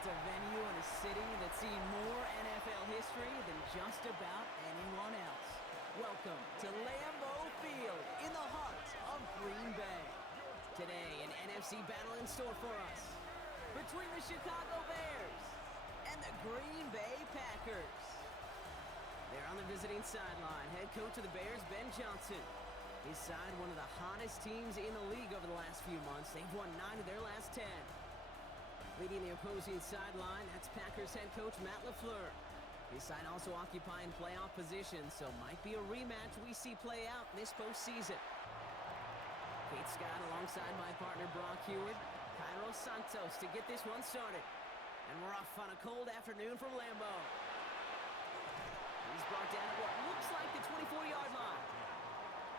It's a venue and a city that's seen more NFL history than just about anyone else. Welcome to Lambeau Field in the heart of Green Bay. Today, an NFC battle in store for us between the Chicago Bears and the Green Bay Packers. They're on the visiting sideline. Head coach of the Bears, Ben Johnson. His side, one of the hottest teams in the league over the last few months. They've won 9 of their last 10. Leading the opposing sideline, that's Packers head coach Matt LaFleur. His side also occupying playoff positions, so might be a rematch we see play out this postseason. Kate Scott alongside my partner Brock Hewitt, Cairo Santos to get this one started. And we're off on a cold afternoon from Lambeau. He's brought down at what looks like the 24-yard line.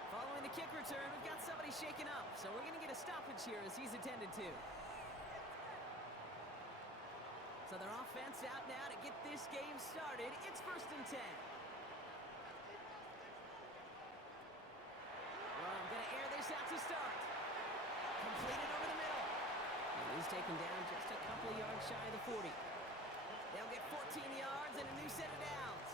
Following the kick return, we've got somebody shaken up, so we're going to get a stoppage here as he's attended to. So their offense out now to get this game started. It's 1st and 10. Well, I'm going to air this out to start. Completed over the middle. And he's taken down just a couple of yards shy of the 40. They'll get 14 yards and a new set of downs.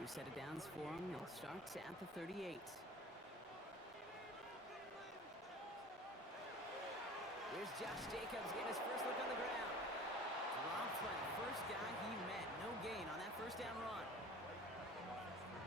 New set of downs for them. They'll start at the 38. Here's Josh Jacobs getting his first look on the ground. Dropped by the first guy he met. No gain on that first down run.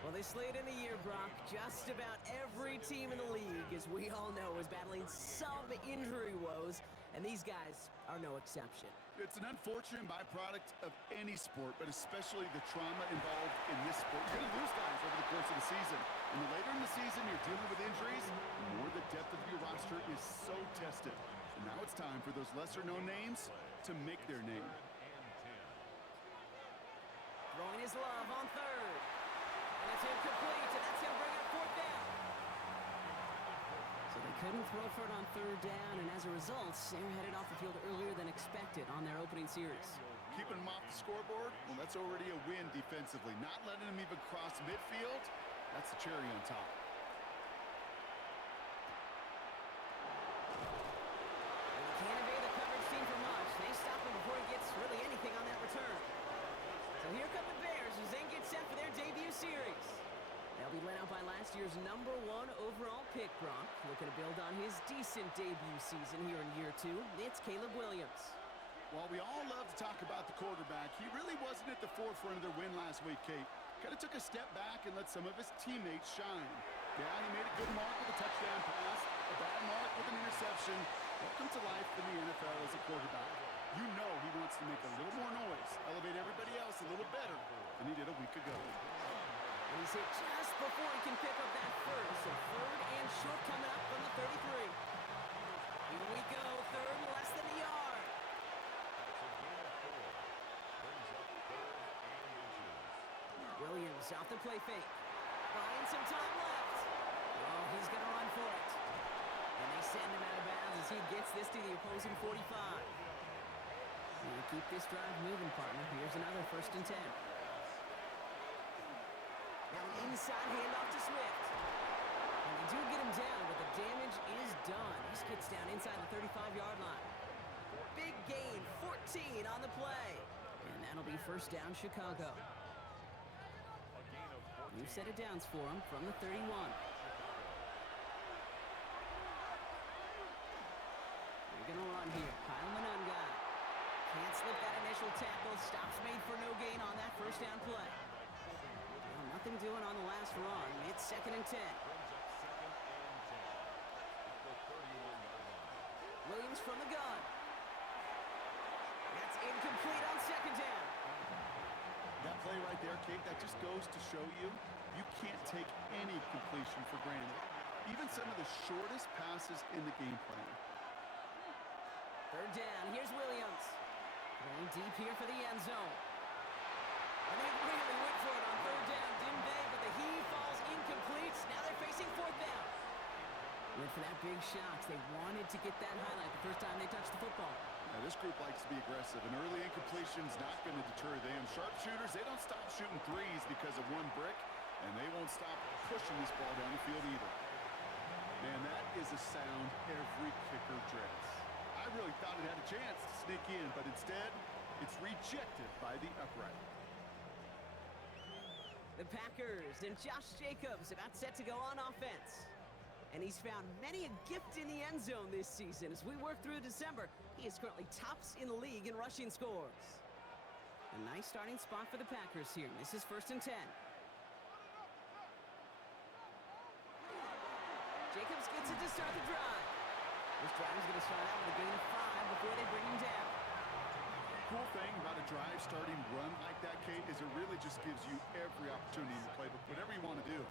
Well, this late in the year, Brock, just about every team in the league, as we all know, is battling some injury woes, and these guys are no exception. It's an unfortunate byproduct of any sport, but especially the trauma involved in this sport. You're going to lose guys over the course of the season. And the later in the season you're dealing with injuries, the more the depth of your roster is so tested. And now it's time for those lesser-known names to make their name. Throwing his love on third. And it's incomplete, and that's going to bring up 4th down. So they couldn't throw for it on 3rd down, and as a result, they're headed off the field earlier than expected on their opening series. Keeping them off the scoreboard, well, that's already a win defensively. Not letting them even cross midfield, that's the cherry on top. And they can't evade the coverage team for much. They stop him before he gets really anything on that return. So here come the Bears as they get set for their debut series. They'll be led out by last year's #1 overall pick, Brock. Looking to build on his decent debut season here in year 2. It's Caleb Williams. While we all love to talk about the quarterback, he really wasn't at the forefront of their win last week, Kate. Kind of took a step back and let some of his teammates shine. Yeah, he made a good mark with a touchdown pass, a bad mark with an interception. Welcome to life in the NFL as a quarterback. You know he wants to make a little more noise, elevate everybody else a little better than he did a week ago. And he's hit just before he can pick up that first. So 3rd and short coming up from the 33. Here we go, 3rd, less than a yard. Williams off the play fake. Buying some time left. Oh, he's going to run for it. And they send him out of bounds as he gets this to the opposing 45. And keep this drive moving, partner. Here's another 1st and 10. Now the inside handoff to Swift. And they do get him down, but the damage is done. This gets down inside the 35-yard line. Big gain, 14 on the play. And that'll be 1st down, Chicago. New set of downs for him from the 31. They're going to run here. Kyle Monunga. Can't slip that initial tackle. Stops made for no gain on that 1st down play. Well, nothing doing on the last run. It's 2nd and 10. Williams from the gun. That's incomplete on 2nd down. That play right there, Kate, that just goes to show you, you can't take any completion for granted. Even some of the shortest passes in the game plan. 3rd down. Here's Williams. Going deep here for the end zone. And they really went for it on 3rd down, didn't they? But the heave falls incomplete. Now they're facing 4th down. Went for that big shot. They wanted to get that highlight the first time they touched the football. Now, this group likes to be aggressive, and early incompletion's not going to deter them. Sharpshooters, they don't stop shooting threes because of one brick, and they won't stop pushing this ball down the field either. Man, that is a sound every kicker dreads. I really thought it had a chance to sneak in, but instead, it's rejected by the upright. The Packers and Josh Jacobs about set to go on offense. And he's found many a gift in the end zone this season. As we work through December, he is currently tops in the league in rushing scores. A nice starting spot for the Packers here. This is 1st and 10. Jacobs gets it to start the drive. This drive is going to start out with a gain of 5 before they bring him down. Cool thing about a drive starting run like that, Kate, is it really just gives you every opportunity in the playbook, whatever you want to do.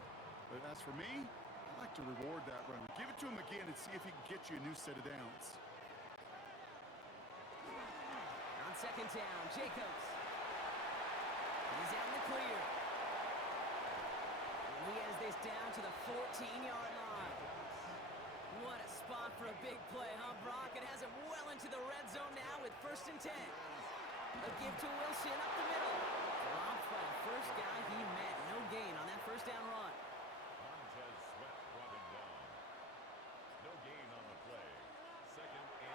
But as for me, I like to reward that run. Give it to him again and see if he can get you a new set of downs. On 2nd down, Jacobs. He's out in the clear. And he has this down to the 14-yard line. What a spot for a big play, huh, Brock? It has him well into the red zone now with 1st and 10. A give to Wilson up the middle. Dropped by the first guy he met. No gain on that 1st down run.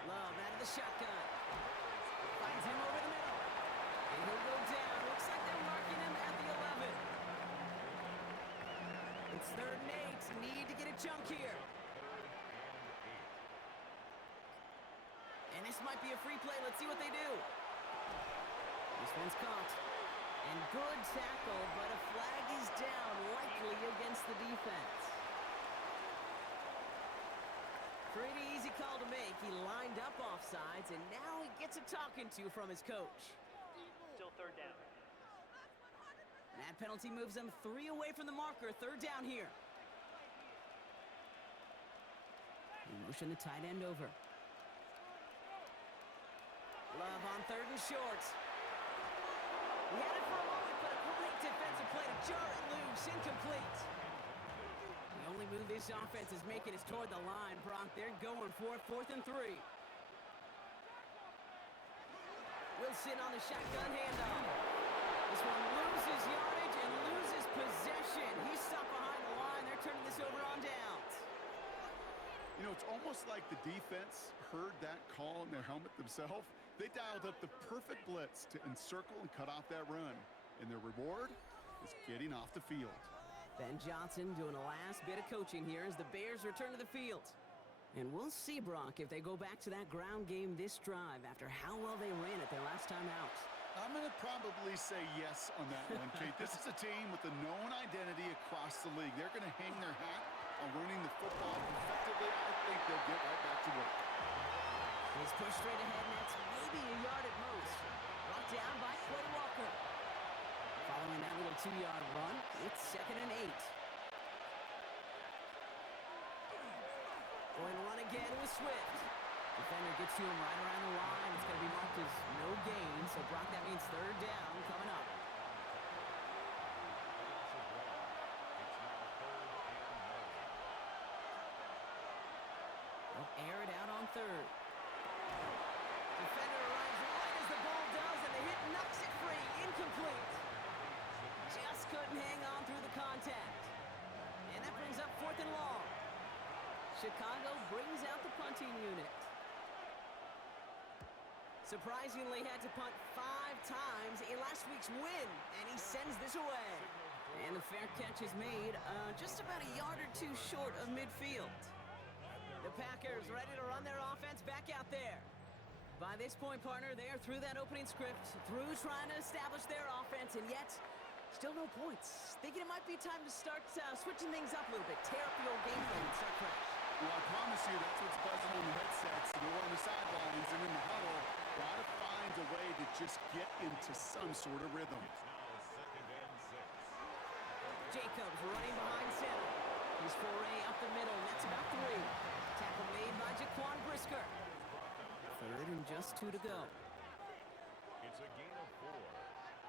Love out of the shotgun. Finds him over the middle. And he'll go down. Looks like they're marking him at the 11. It's 3rd and 8. Need to get a chunk here. And this might be a free play. Let's see what they do. This one's caught. And good tackle, but a flag is down, likely against the defense. Pretty easy call to make. He lined up offsides, and now he gets a talking to from his coach. Still 3rd down. And that penalty moves them 3 away from the marker. 3rd down here. He motioned the tight end over. Love on 3rd and short. He had it for a moment, but a great defensive play to jar it loose. Incomplete. The only move this offense is making is toward the line, Brock. They're going for it. 4th and 3. Wilson on the shotgun handoff. This one loses yardage and loses possession. He's stopped behind the line. They're turning this over on downs. You know, it's almost like the defense heard that call in their helmet themselves. They dialed up the perfect blitz to encircle and cut off that run. And their reward is getting off the field. Ben Johnson doing the last bit of coaching here as the Bears return to the field. And we'll see, Brock, if they go back to that ground game this drive after how well they ran it their last time out. I'm going to probably say yes on that one, Kate. This is a team with a known identity across the league. They're going to hang their hat on running the football effectively. I think they'll get right back to work. He's pushed straight ahead, and that's maybe a yard at most. Brought down by Quay Walker. Following that little 2-yard run, it's 2nd and 8. Going to run again with Swift. Defender gets to him right around the line. It's going to be marked as no gain, so Brock, that means 3rd down coming up. They'll air it out on 3rd. Defender arrives right as the ball does, and the hit knocks it free. Incomplete. Just couldn't hang on through the contact. And that brings up 4th and long. Chicago brings out the punting unit. Surprisingly had to punt 5 times in last week's win, and he sends this away. And the fair catch is made just about a yard or 2 short of midfield. The Packers ready to run their offense back out there. By this point, partner, they are through that opening script, through trying to establish their offense, and yet still no points. Thinking it might be time to start switching things up a little bit, tear up the old game plan and start fresh. Well, I promise you that's what's buzzing on the headsets. And we're on the sidelines and in the huddle. Gotta find a way to just get into some sort of rhythm. Jacobs running behind center. His foray up the middle, that's about 3. Tackle made by Jaquan Brisker. 3rd and just 2 to go. It's a gain of 4.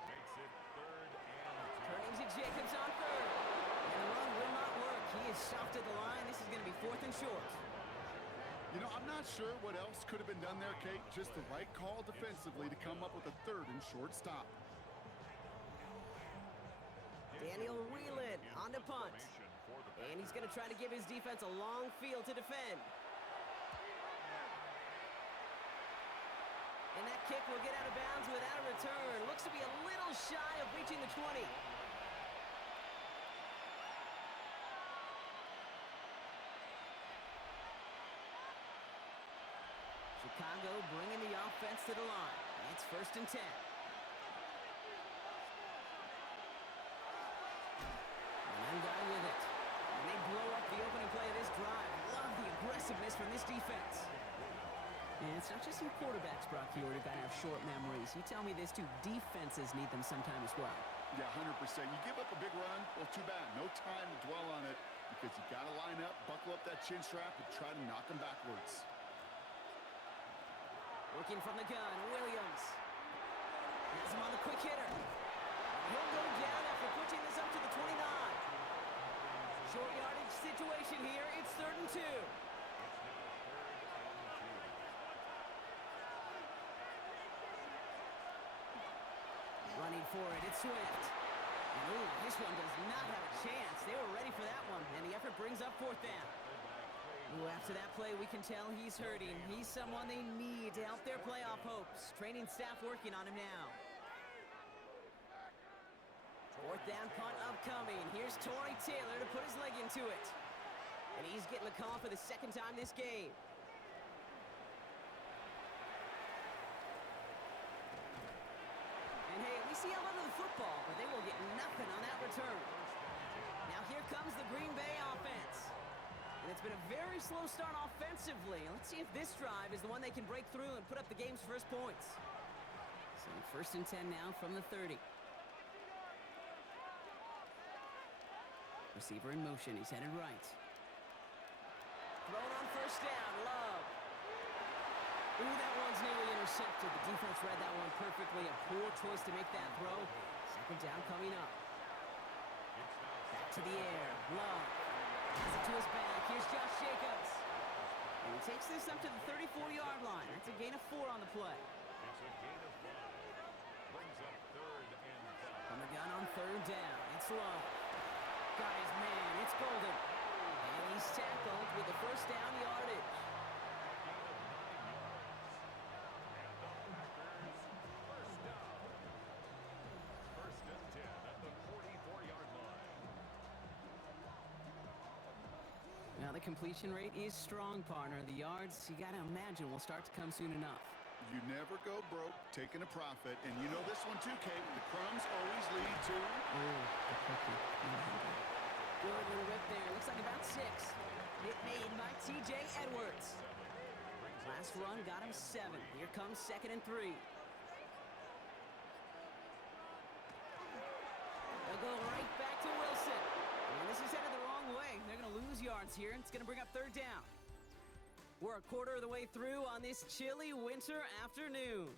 Makes it 3rd and 2. Turning to Jacobs on 3rd. And the run will not work. He is stopped at the line. This is going to be 4th and short. You know, I'm not sure what else could have been done there, Kate. Just the right call defensively to come up with a 3rd and short stop. Daniel Whelan on the punt. And he's going to try to give his defense a long field to defend. And that kick will get out of bounds without a return. Looks to be a little shy of reaching the 20. Chicago bringing the offense to the line. It's 1st and 10. One guy with it. And they blow up the opening play of this drive. Love the aggressiveness from this defense. And it's not just some quarterbacks, Brock, here who've got to have short memories. You tell me this too, defenses need them sometime as well. Yeah, 100%. You give up a big run, well, too bad. No time to dwell on it because you got to line up, buckle up that chin strap, and try to knock them backwards. Working from the gun, Williams. Has him on the quick hitter. He'll go down after pushing this up to the 29. Short yardage situation here. It's 3rd and 2. Running for it, it's Swift. And ooh, this one does not have a chance. They were ready for that one, and the effort brings up 4th down. Ooh, after that play, we can tell he's hurting. He's someone they need to help their playoff hopes. Training staff working on him now. 4th down punt upcoming. Here's Torrey Taylor to put his leg into it. And he's getting the call for the 2nd time this game. And hey, at least he held onto the football, but they will get nothing on that return. Now here comes the Green Bay offense. And it's been a very slow start offensively. Let's see if this drive is the one they can break through and put up the game's first points. So 1st and 10 now from the 30. Receiver in motion. He's headed right. Thrown on 1st down. Love. Ooh, that one's nearly intercepted. The defense read that one perfectly. A poor choice to make that throw. 2nd down coming up. Back to the air. Love. Has it to his back. Here's Josh Jacobs. And he takes this up to the 34-yard line. That's a gain of 4 on the play. It's a gain of 5. Brings up 3rd and 5. From the gun on 3rd down. It's Love. Got his man. It's Golden. And he's tackled with the 1st down yardage. Gain of 9 yards. And the Packers, 1st down. 1st and 10 at the 44-yard line. Now the completion rate is strong, partner. The yards, you got to imagine, will start to come soon enough. You never go broke taking a profit. And you know this one too, Kate. The crumbs always lead to... Oh, the cookie. Good little rip there. Looks like about 6. Hit made by T.J. Edwards. Last run got him 7. Here comes 2nd and 3. They'll go right back to Wilson. And this is headed the wrong way. They're going to lose yards here, and it's going to bring up 3rd down. We're a quarter of the way through on this chilly winter afternoon.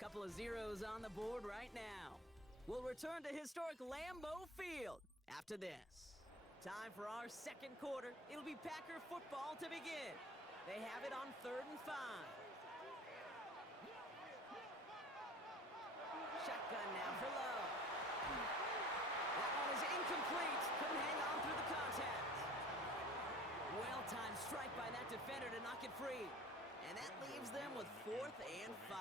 Couple of zeros on the board right now. We'll return to historic Lambeau Field after this. Time for our 2nd quarter. It'll be Packer football to begin. They have it on 3rd and 5. Shotgun now for Love. That one is incomplete. Couldn't hang on through the contact. Well-timed strike by that defender to knock it free. And that leaves them with 4th and 5.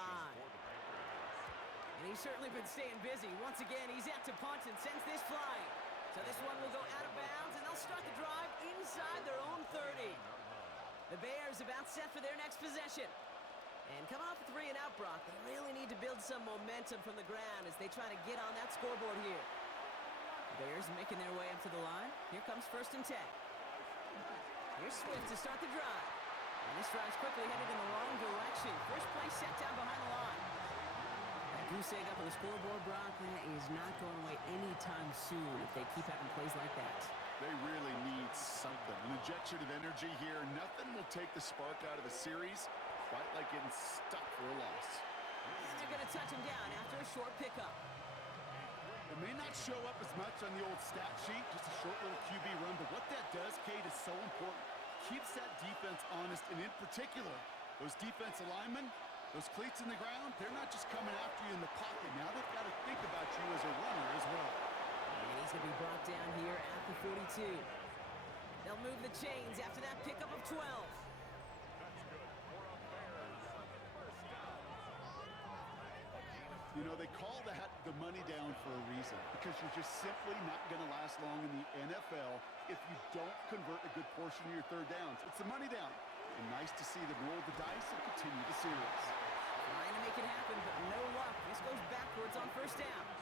And he's certainly been staying busy. Once again, he's out to punt and sends this flying. So this one will go out of bounds, and they'll start the drive inside their own 30. The Bears about set for their next possession. And coming off a 3 and out, Brock, they really need to build some momentum from the ground as they try to get on that scoreboard here. The Bears making their way up to the line. Here comes 1st and 10. Here's Swift to start the drive. And this drive's quickly headed in the wrong direction. First play set down behind the line. That goose egg up on the scoreboard, Brock, that is not going away anytime soon if they keep having plays like that. They really need something. An injection of energy here. Nothing will take the spark out of a series quite like getting stuck for a loss. And they're going to touch him down after a short pickup. It may not show up as much on the old stat sheet, just a short little QB run, but what that does, Kate, is so important. Keeps that defense honest, and in particular, those defensive linemen, those cleats in the ground, they're not just coming after you in the pocket. Now they've got to think about you as a runner as well. And he's going to be brought down here at the 42. They'll move the chains after that pickup of 12. That's good for a Bears first down. You know, they call that the money down for a reason, because you're just simply not going to last long in the NFL if you don't convert a good portion of your third downs. It's the money down. And nice to see them roll the dice and continue the series. Trying to make it happen, but no luck. This goes backwards on first down.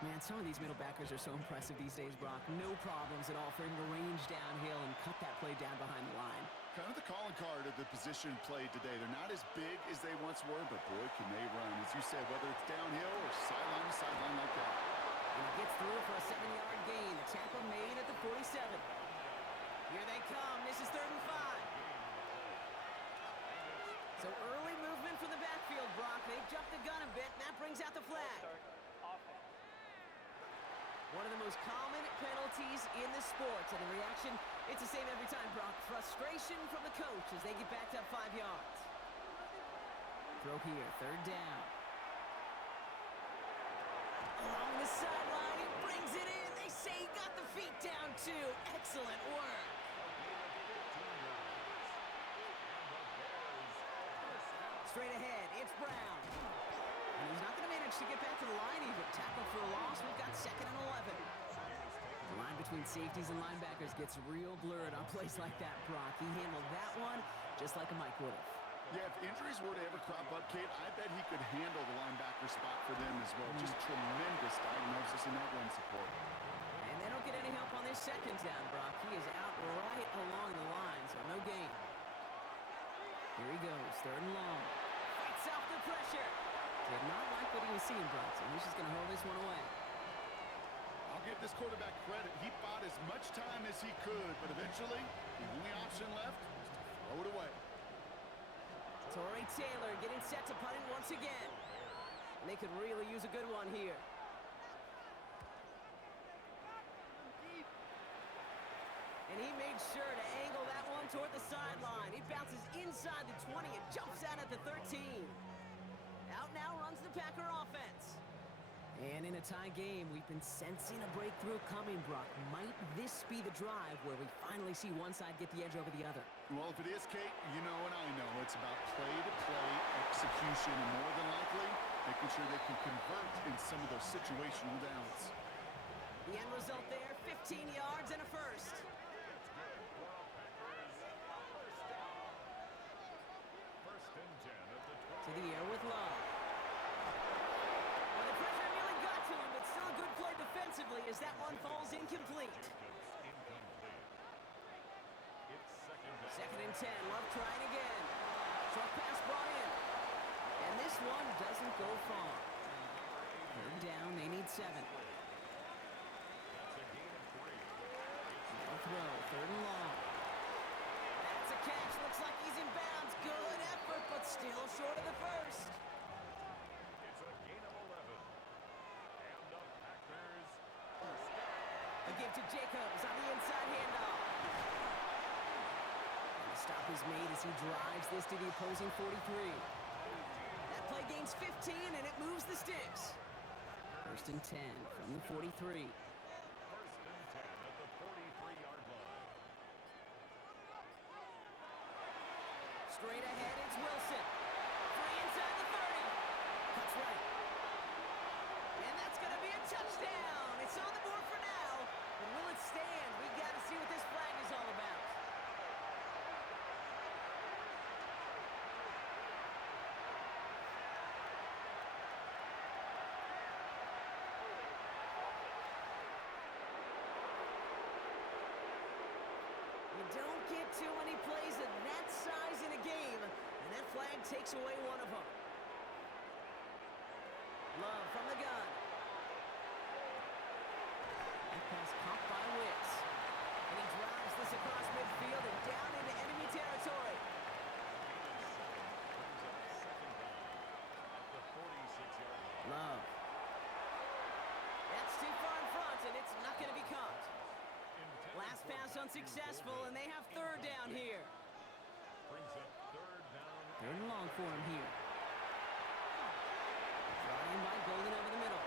Man, some of these middle backers are so impressive these days, Brock. No problems at all for him to range downhill and cut that play down behind the line. Kind of the calling card of the position played today. They're not as big as they once were, but boy, can they run. As you said, whether it's downhill or sideline to sideline like that. And he gets through for a 7-yard gain. The tackle made at the 47. Here they come. This is 3rd and 5. So early movement from the backfield, Brock. They jumped the gun a bit, and that brings out the flag. Start offense. One of the most common penalties in the sport. And the reaction, it's the same every time, Brock. Frustration from the coach as they get backed up 5 yards. Throw here, 3rd down. Along the sideline, he brings it in. They say he got the feet down, too. Excellent work. Straight ahead, it's Brown. And he's not going to manage to get back to the line even. Tackle for a loss. We've got 2nd and 11. The line between safeties and linebackers gets real blurred on plays like that, Brock. He handled that one just like a Mike would have. Yeah, if injuries were to ever crop up, Kate, I bet he could handle the linebacker spot for them as well. Just tremendous diagnosis in that run support. And they don't get any help on this 2nd down, Brock. He is out right along the line, so no gain. Here he goes, 3rd and long. Fights off the pressure. Did not like what he was seeing, Brock, so he's just going to hold this one away. I'll give this quarterback credit. He fought as much time as he could, but eventually, the only option left was to throw it away. Torrey Taylor getting set to punt it once again. And they could really use a good one here. And he made sure to angle that one toward the sideline. He bounces inside the 20 and jumps out at the 13. Out now runs the Packer offense. And in a tie game, we've been sensing a breakthrough coming, Brock. Might this be the drive where we finally see one side get the edge over the other? Well, if it is, Kate, you know and I know it's about play-to-play execution, and more than likely, making sure they can convert in some of those situational downs. The end result there, 15 yards and a first. To the air with Love. Well, the pressure nearly got to him, but still a good play defensively as that one falls incomplete. 2nd and 10, Love trying again. Short pass brought in. And this one doesn't go far. 3rd down, they need 7. No throw, 3rd and long. That's a catch, looks like he's in bounds. Good effort, but still short of the first. It's a gain of 11. And the Packers first down. A give to Jacobs on the inside handoff. And the stop is made as he drives this to the opposing 43. That play gains 15, and it moves the sticks. 1st and 10 from the 43. 1st and 10 at the 43-yard line. Straight ahead, it's Wilson. Free inside the 30. Cuts right. And that's going to be a touchdown. It's on the board for now. But will it stand? We got to see what this flag is all about. You don't get too many plays of that size in a game, and that flag takes away one of them. Love from the gun. That pass caught by Wicks. And he drives this across midfield and down into enemy territory. Love. That's too far in front, and it's not going to be caught. Last pass unsuccessful, and they have 3rd down here. Brings up 3rd down. 3rd and long for him here. Brought in by Golden over the middle.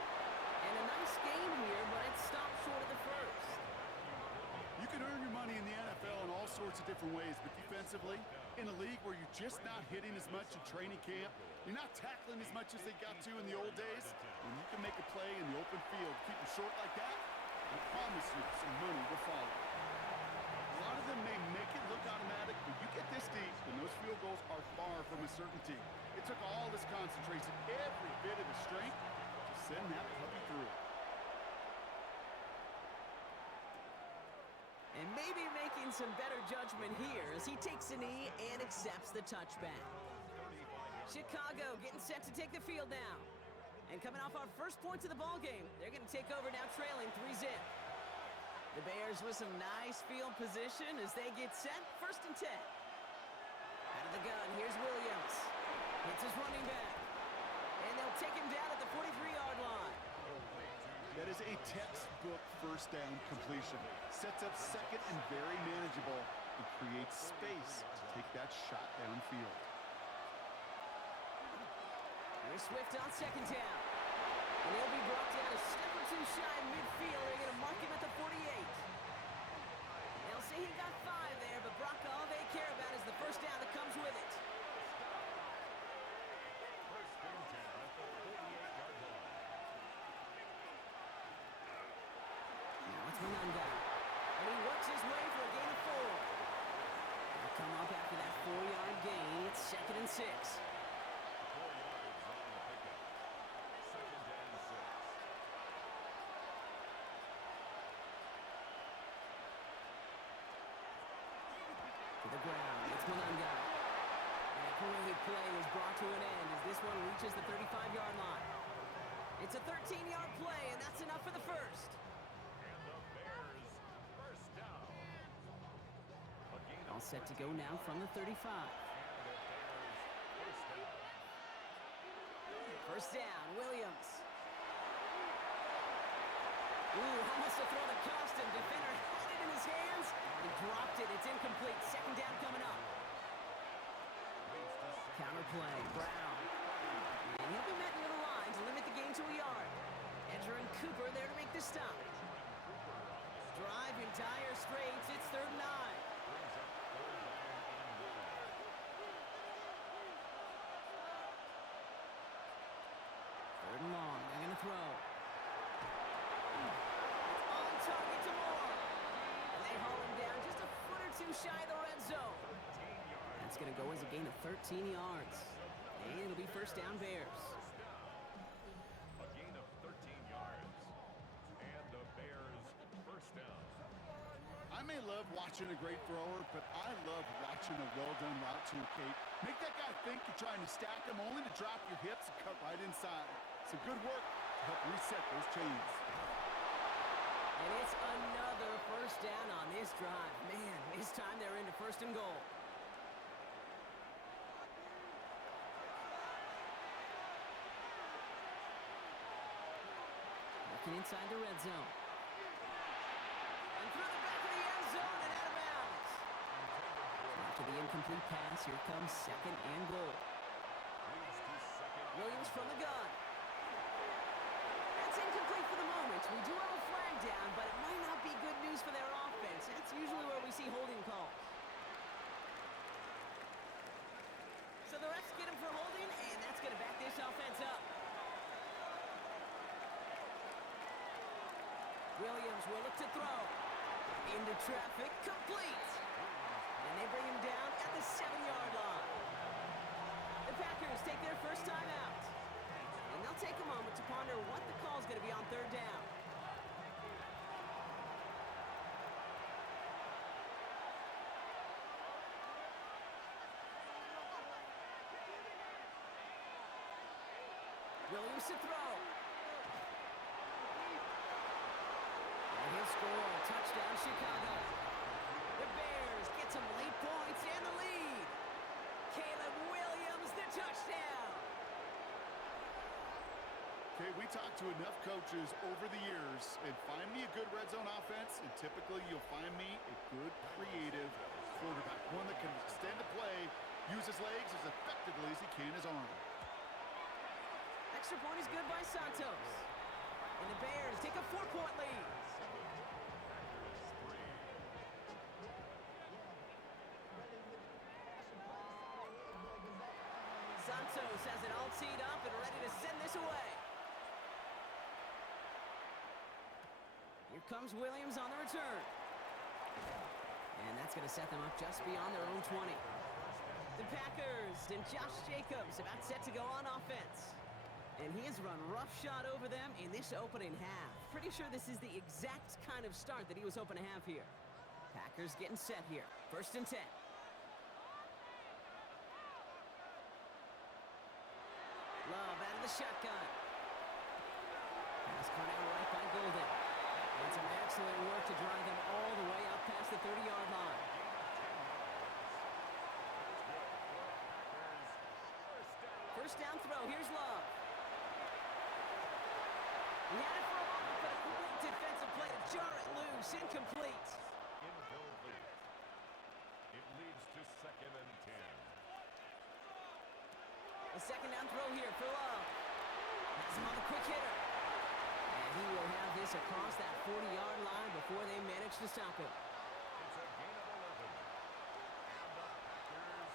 And a nice game here, but it stopped short of the first. You can earn your money in the NFL in all sorts of different ways, but defensively, in a league where you're just not hitting as much in training camp, you're not tackling as much as they got to in the old days, when you can make a play in the open field, keep it short like that, I promise you some money will follow. A lot of them may make it look automatic, but you get this deep, and those field goals are far from a certainty. It took all this concentration, every bit of the strength, to send that puppy through. And maybe making some better judgment here as he takes a knee and accepts the touchback. Chicago getting set to take the field now. And coming off our first points of the ball game, they're going to take over now trailing 3-0. The Bears with some nice field position as they get set, 1st and 10. Out of the gun, here's Williams. Hits his running back. And they'll take him down at the 43-yard line. That is a textbook first down completion. Sets up second and very manageable and creates space to take that shot downfield. Here's Swift on 2nd down. And he'll be brought down a step or two shy in midfield. They're going to mark him at the 48. They'll say he got 5 there, but Brock, all they care about is the first down that comes with it. First and 10 at the 48-yard line. Now it's Mananga. And he works his way for a gain of 4. They'll come up after that 4-yard gain. It's 2nd and 6. 4 yards on the pickup. 2nd and 6. To the ground, it's Mananga. And a great play was brought to an end as this one reaches the 35-yard line. It's a 13-yard play, and that's enough for the first. And the Bears first down. A gain of All set to go now from the 35. and the Bears first down. First down, Williams. Ooh, almost a throw to cost him. Defender had it in his hands. He dropped it. It's incomplete. 2nd down coming up. Counter play, Brown. And he'll be met near the line to limit the gain to a yard. Edger and Cooper there to make the stop. Drive in dire straits. It's 3rd and 9. Brings up 3rd down and 3rd and long. They're going to throw. It's on target to Moore. And they haul him down just a foot or two shy of the red zone. 13 yards. That's going to go as a gain of 13 yards. And it'll be first down Bears. First down. A gain of 13 yards. And the Bears first down. I may love watching a great thrower, but I love watching a well-done route too, Kate. Make that guy think you're trying to stack him only to drop your hips and cut right inside. Some good work to help reset those chains. And it's another first down on this drive. Man, this time they're into 1st and goal. Working inside the red zone. And through the back of the end zone and out of bounds. After the incomplete pass, here comes 2nd and goal. Leads to 2nd. Williams from the gun. That's incomplete for the moment. We do have a flag down, but it might not be good news for their offense. That's usually where we see holding calls. So the refs get him for holding, and that's going to back this offense up. Williams will look to throw. Into traffic, complete. And they bring him down at the 7-yard line. The Packers take their first time out. And they'll take a moment to ponder what the call is going to be on 3rd down. Williams to throw. And he'll score. Touchdown, Chicago. The Bears get some late points and the lead. Caleb Williams, the touchdown. Okay, we talked to enough coaches over the years, and find me a good red zone offense, and typically you'll find me a good, creative quarterback. One that can extend the play, use his legs as effectively as he can his arm. Extra point is good by Santos. And the Bears take a 4-point lead. Santos has it all teed up and ready to send this away. Here comes Williams on the return. And that's going to set them up just beyond their own 20. The Packers and Josh Jacobs about set to go on offense. And he has run roughshod over them in this opening half. Pretty sure this is the exact kind of start that he was hoping to have here. Packers getting set here. 1st and 10. Love out of the shotgun. Pass caught out right by Golden. And some excellent work to drive them all the way up past the 30-yard line. First down throw. Here's Love. He had it for a moment, but a great defensive play to jar it loose. Incomplete. Incomplete. It leads to 2nd and 10. A second down throw here for Love. Has him on the quick hitter. And he will have this across that 40-yard line before they manage to stop him. It's a gain of 11. And the Packers.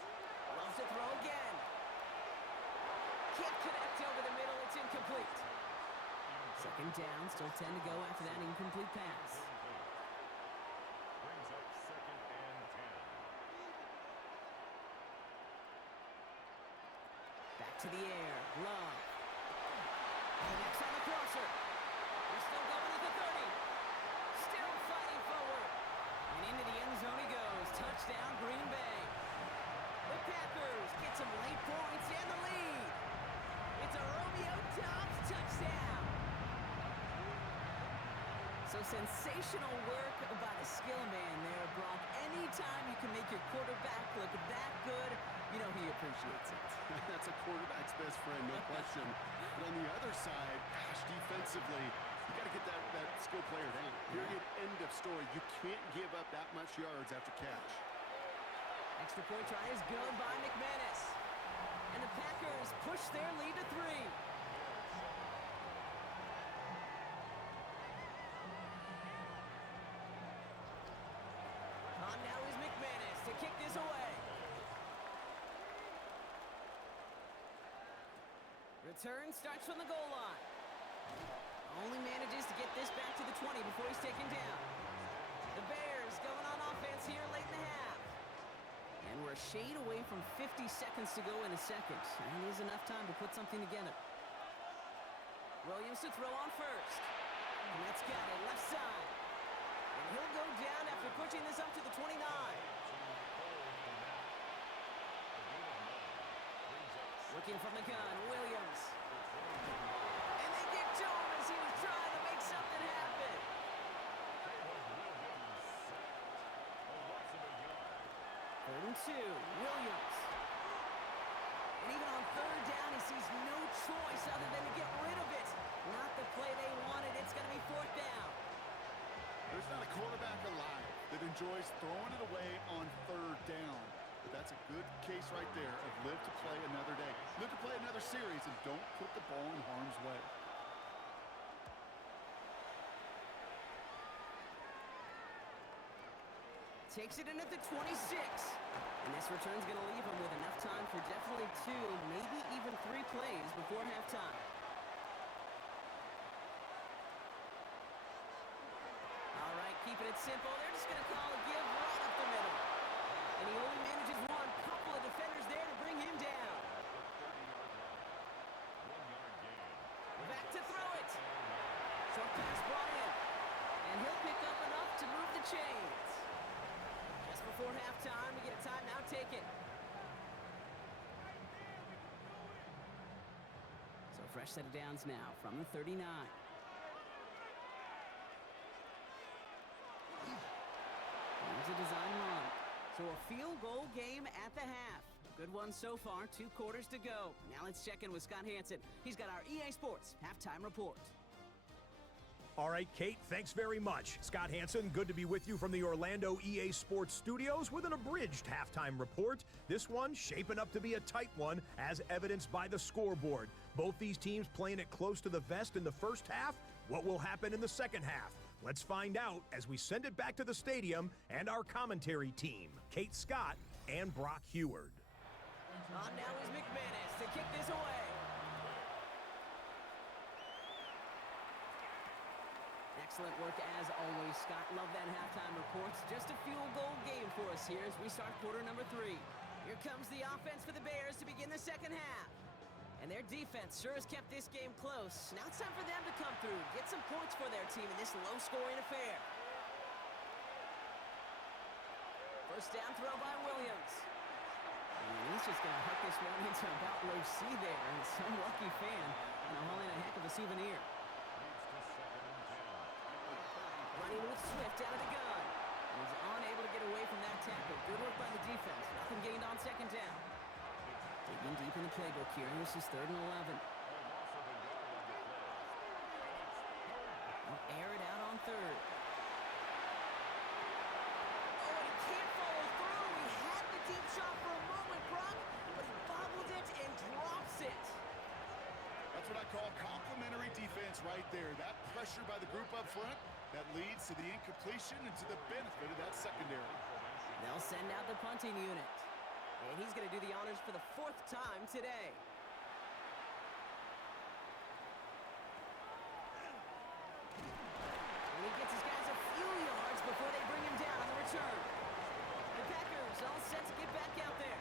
Loves to throw again. Can't connect over the middle. It's incomplete. Second down, still 10 to go after that incomplete pass. Brings up 2nd and 10. Back to the air. Love. And next on the crosser. They're still going at the 30. Still fighting forward. And into the end zone he goes. Touchdown, Green Bay. The Packers get some late points and the lead. It's a Romeo Doubs touchdown. So sensational work by the skill man there, Brock. Anytime you can make your quarterback look that good, you know he appreciates it. That's a quarterback's best friend, no question. But on the other side, gosh, defensively, you got to get that skill player down. Period, end of story. You can't give up that much yards after catch. Extra point try is good by McManus. And the Packers push their lead to 3. On now is McManus to kick this away. Return starts from the goal line. Only manages to get this back to the 20 before he's taken down. The Bears going on offense here late in the half. And we're a shade away from 50 seconds to go in the second. And there's enough time to put something together. Williams to throw on first. And that's got it, left side. And he'll go down after pushing this up to the 29. Looking from the gun, Williams. And they get to him as he was trying to make something happen. 3rd and 2, Williams. And even on 3rd down, he sees no choice other than to get rid of it. Not the play they wanted. It's going to be 4th down. There's not a quarterback alive that enjoys throwing it away on 3rd down. But that's a good case right there of live to play another day. Live to play another series and don't put the ball in harm's way. Takes it in at the 26. And this return's going to leave him with enough time for definitely 2, maybe even 3 plays before halftime. All right, keeping it simple. They're just going to call a give right up the middle. And he only manages one. Couple of defenders there to bring him down. Back to throw it. Short pass brought in. And he'll pick up enough to move the chains. Just before halftime, we get a timeout taken. So a fresh set of downs now from the 39. Here's a design run. So a field goal game at the half. Good one so far, 2 quarters to go. Now let's check in with Scott Hansen. He's got our EA Sports halftime report. All right, Kate, thanks very much. Scott Hansen, good to be with you from the Orlando EA Sports studios with an abridged halftime report. This one shaping up to be a tight one, as evidenced by the scoreboard. Both these teams playing it close to the vest in the first half. What will happen in the second half? Let's find out as we send it back to the stadium and our commentary team, Kate Scott and Brock Heward. On now is McManus to kick this away. Excellent work as always, Scott. Love that halftime reports. Just a field goal game for us here as we start quarter number 3. Here comes the offense for the Bears to begin the second half. And their defense sure has kept this game close. Now it's time for them to come through, get some points for their team in this low-scoring affair. First down throw by Williams. And he's just going to hook this one into about low C there. And some lucky fan and hauling a heck of a souvenir. Running with Swift out of the gun. He's unable to get away from that tackle. Good work by the defense. Nothing gained on second down. Digging deep in the playbook here. This is 3rd and 11. We'll air it out on 3rd. Oh, and he can't follow through. He had the deep shot for a moment, Brock, but he bobbled it and drops it. That's what I call complimentary defense right there. That pressure by the group up front, that leads to the incompletion and to the benefit of that secondary. They'll send out the punting unit. And he's going to do the honors for the 4th time today. And he gets his guys a few yards before they bring him down on the return. The Packers all set to get back out there.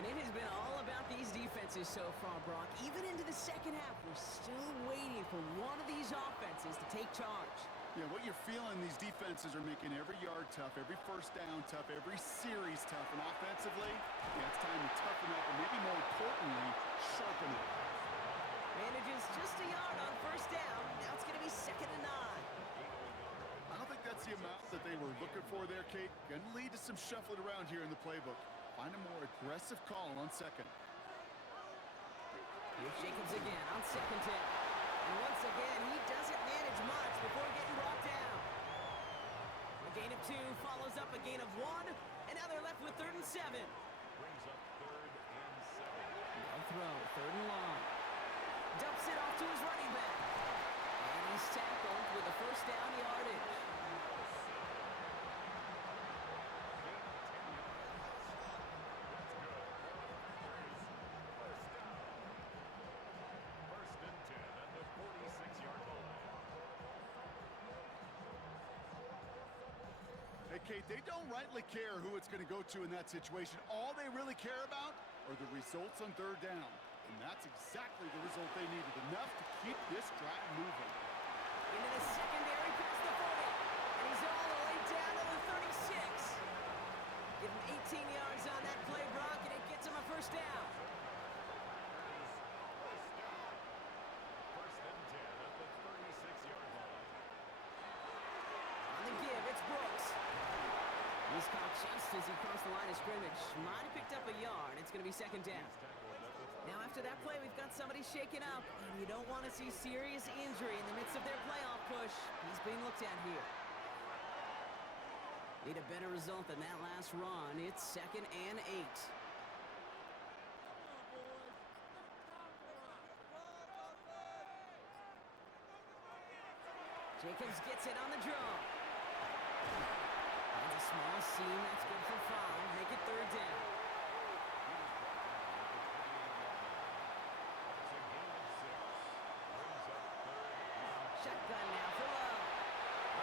And it has been all about these defenses so far, Brock. Even into the second half, we're still waiting for one of these offenses to take charge. Yeah, what you're feeling, these defenses are making every yard tough, every first down tough, every series tough. And offensively, yeah, it's time to toughen up and maybe more importantly, sharpen it. Manages just a yard on first down. Now it's going to be 2nd and 9. I don't think that's the amount that they were looking for there, Kate. Going to lead to some shuffling around here in the playbook. Find a more aggressive call on 2nd. Here's Jacobs again on 2nd down. And once again, he doesn't manage much before getting brought down. A gain of 2 follows up a gain of 1, and now they're left with 3rd and 7. Brings up 3rd and 7. No throw, 3rd and long. Dumps it off to his running back. And he's tackled with a first down yardage. Kate, they don't rightly care who it's going to go to in that situation. All they really care about are the results on 3rd down. And that's exactly the result they needed. Enough to keep this drive moving. Into the secondary past the 40. And he's all the way down to the 36. Give him 18 yards on that play, Brock, and it gets him a first down. First and 10 at the 36-yard line. On the give, it's Brooks. He's caught just as he crossed the line of scrimmage. Might have picked up a yard. It's going to be 2nd down. Now after that play, we've got somebody shaken up. And you don't want to see serious injury in the midst of their playoff push. He's being looked at here. Need a better result than that last run. It's 2nd and 8. Jacobs gets it on the draw. That's a small seam. That's good for 5. Make it 3rd down. Shotgun now for Lowe.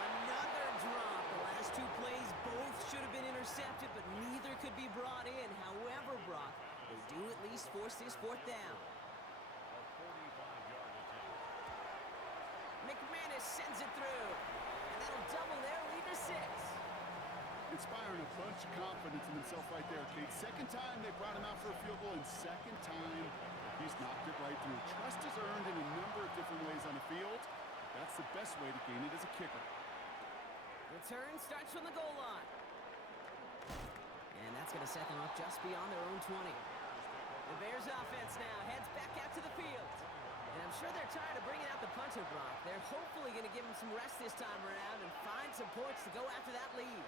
Another drop. The last 2 plays both should have been intercepted, but neither could be brought in. However, Brock, they do at least force this 4th down. McManus sends it through. And that'll double their lead to 6. Inspiring a bunch of confidence in himself right there, Kate. 2nd time they brought him out for a field goal, and 2nd time he's knocked it right through. Trust is earned in a number of different ways on the field. That's the best way to gain it as a kicker. Return starts from the goal line. And that's going to set them up just beyond their own 20. The Bears offense now heads back out to the field. And I'm sure they're tired of bringing out the punter, Brock. They're hopefully going to give him some rest this time around and find some points to go after that lead.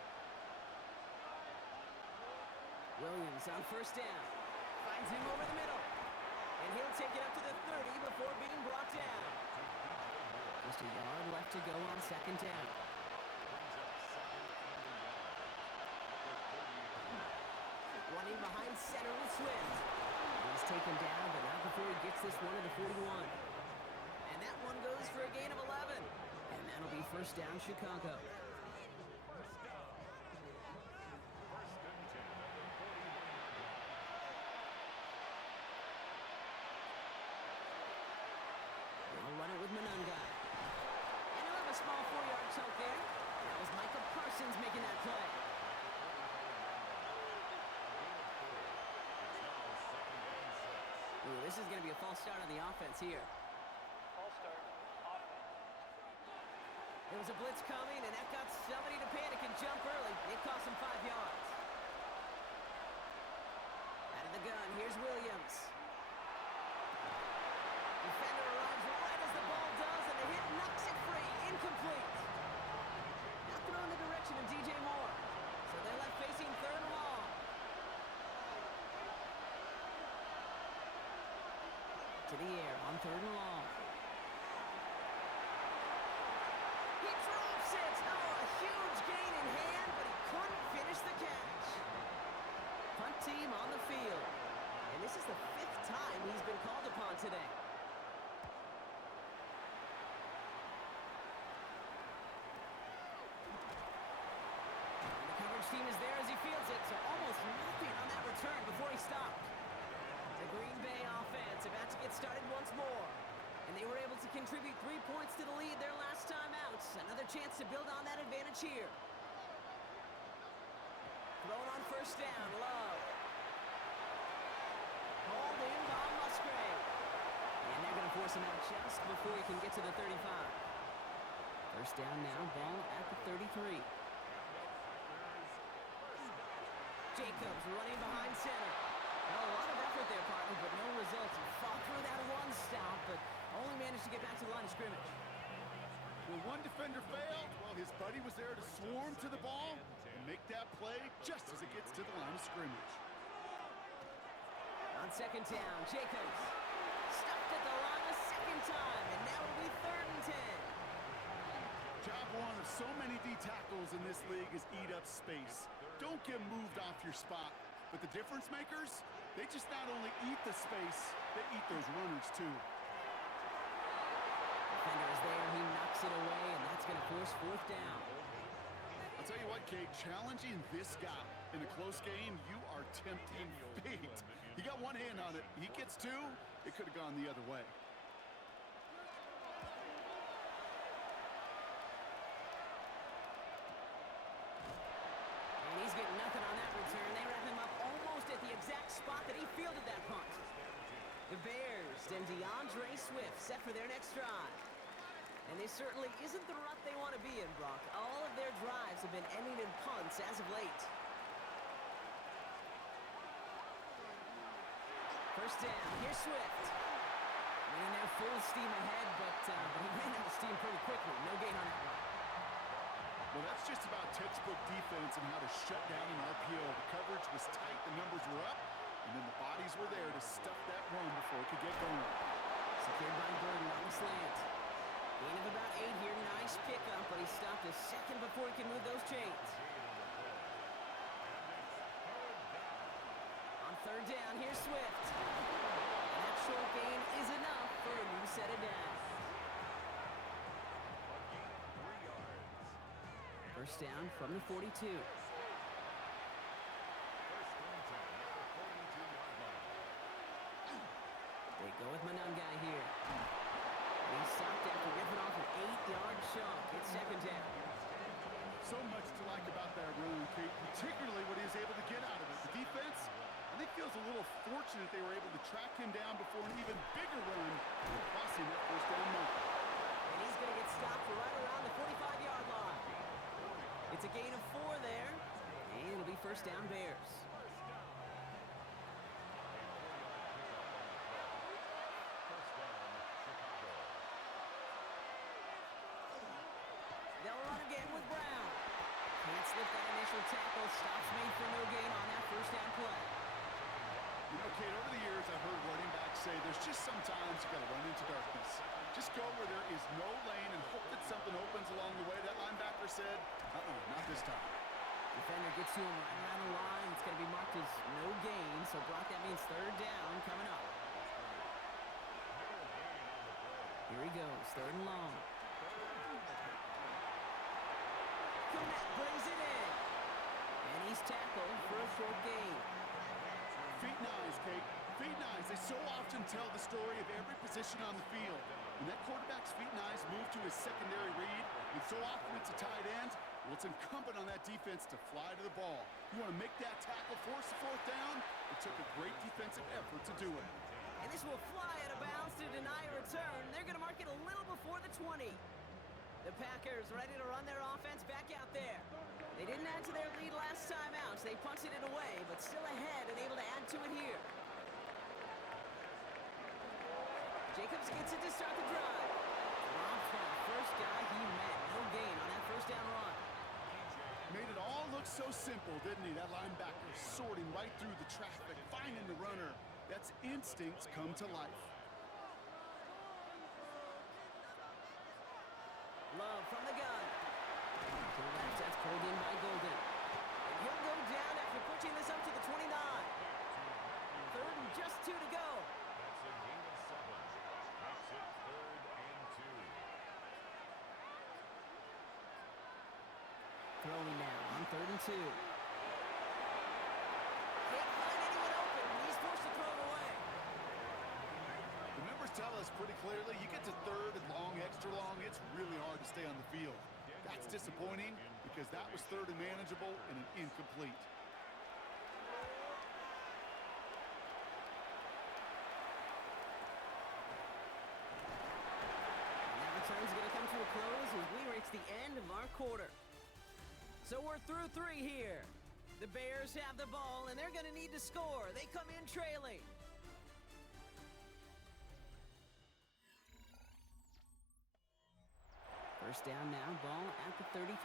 Williams on first down. Finds him over the middle. And he'll take it up to the 30 before being brought down. Just a yard left to go on 2nd down. Running behind center with Swift. take him down, but not before he gets this one to the 41. And that one goes for a gain of 11. And that'll be first down, Chicago. They'll run it with Monunga. And he'll have a small 4-yard chunk there. That was Michael Parsons making that play. Ooh, this is going to be a false start on the offense here. False start. Offense. There was a blitz coming, and that got somebody to panic and jump early. It cost him 5 yards. Out of the gun, here's Williams. Defender arrives right as the ball does, and the hit knocks it free. Incomplete. Now thrown in the direction of DJ Moore. So they're left facing third and long. To the air on third and long. He drops it. Oh, a huge gain in hand, but he couldn't finish the catch. Punt team on the field. And this is the 5th time he's been called upon today. The coverage team is there as he fields it, so almost nothing on that return before he stopped. The Green Bay offense about to get started once more. And they were able to contribute 3 points to the lead their last time out. Another chance to build on that advantage here. Thrown on first down, Love. Hauled in by Musgrave. And they're going to force him out just before he can get to the 35. First down now, ball at the 33. Jacobs running behind center. Well, a lot of effort there, partner, but no results. He fought through that one stop, but only managed to get back to the line of scrimmage. Well, one defender failed. Well, his buddy was there to swarm to the ball and make that play just as it gets to the line of scrimmage. On second down, Jacobs stuffed at the line a second time, and now it'll be 3rd and 10. Job one of so many D tackles in this league is eat up space. Don't get moved off your spot. But the difference makers, they just not only eat the space, they eat those runners too. Defender is there, he knocks it away, and that's going to force 4th down. I'll tell you what, Kate, challenging this guy in a close game, you are tempting fate. He got one hand on it. He gets 2, it could have gone the other way. And he's getting nothing on that return. They wrap him up almost at the exact spot that he fielded that punt. The Bears and DeAndre Swift set for their next drive. And this certainly isn't the rut they want to be in, Brock. All of their drives have been ending in punts as of late. First down, here's Swift. Running there full steam ahead, but he ran out of steam pretty quickly. No gain on that one. Well, that's just about textbook defense and how to shut down an RPO. The coverage was tight, the numbers were up, and then the bodies were there to stuff that run before it could get going. Secured by Burden on the slant. Gain of about 8 here. Nice pickup, but he stopped a second before he can move those chains. On third down, here's Swift. And that short gain is enough for a new set of downs. First down from the 42. They go with Monunga here. And he's stopped after ripping off an 8-yard chunk. It's second down. So much to like about that run, Kate, particularly what he was able to get out of it. The defense, I think, feels a little fortunate they were able to track him down before an even bigger run and crossing that first down marker. And he's going to get stopped right around the 45-yard line. It's a gain of 4 there, and it'll be first down Bears. They'll run again with Brown. Can't slip that initial tackle. Stops made for no gain on that first down play. You know, Kate, over the years I've heard running backs say there's just sometimes you got to run into darkness. Just go where there is no lane and hope that something opens along the way. That linebacker said, not this time. Defender gets to him right around the line. It's going to be marked as no gain, so Brock, that means third down coming up. goes, 3rd and long. Komet brings it in. And he's tackled for a short gain. Feet and eyes, Kate. Feet and eyes. They so often tell the story of every position on the field. When that quarterback's feet and eyes move to his secondary read, and so often it's a tight end, well, it's incumbent on that defense to fly to the ball. You want to make that tackle, force the 4th down. It took a great defensive effort to do it. And this will fly out of bounds to deny a return. They're going to mark it a little before the 20. The Packers ready to run their offense back out there. They didn't add to their lead last time out, so they punted it away, but still ahead and able to add to it here. Jacobs gets it to start the drive. Drops for the first guy he met. No gain on that 1st down run. Made it all look so simple, didn't he? That linebacker sorting right through the traffic, finding the runner. That's instincts come to life. Love from the gun. To the left, that's pulled in by Golden. And he'll go down after pushing this up to the 29. 3rd and just 2 to go. That's a gain of 7. Makes it 3rd and 2. Throwing now on 3rd and 2. Can't find anyone open, and he's forced to throw it away. The numbers tell us pretty clearly, you get to 3rd and long, extra long, it's really hard to stay on the field. That's disappointing because that was 3rd and manageable and an incomplete. And that return's going to come to a close as we reach the end of our quarter. So we're through 3 here. The Bears have the ball, and they're going to need to score. They come in trailing. First down now, ball at the 33.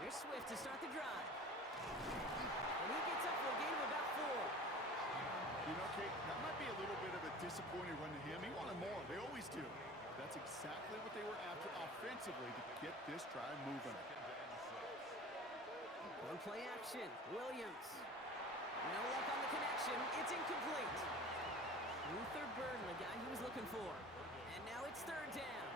Here's Swift to start the drive. And he gets up for a gain of about 4. You know, Kate, that might be a little bit of a disappointing run to him. He wanted more. They always do. That's exactly what they were after offensively to get this drive moving. One play action. Williams. No luck on the connection. It's incomplete. Luther Burden, the guy he was looking for. And now it's 3rd down.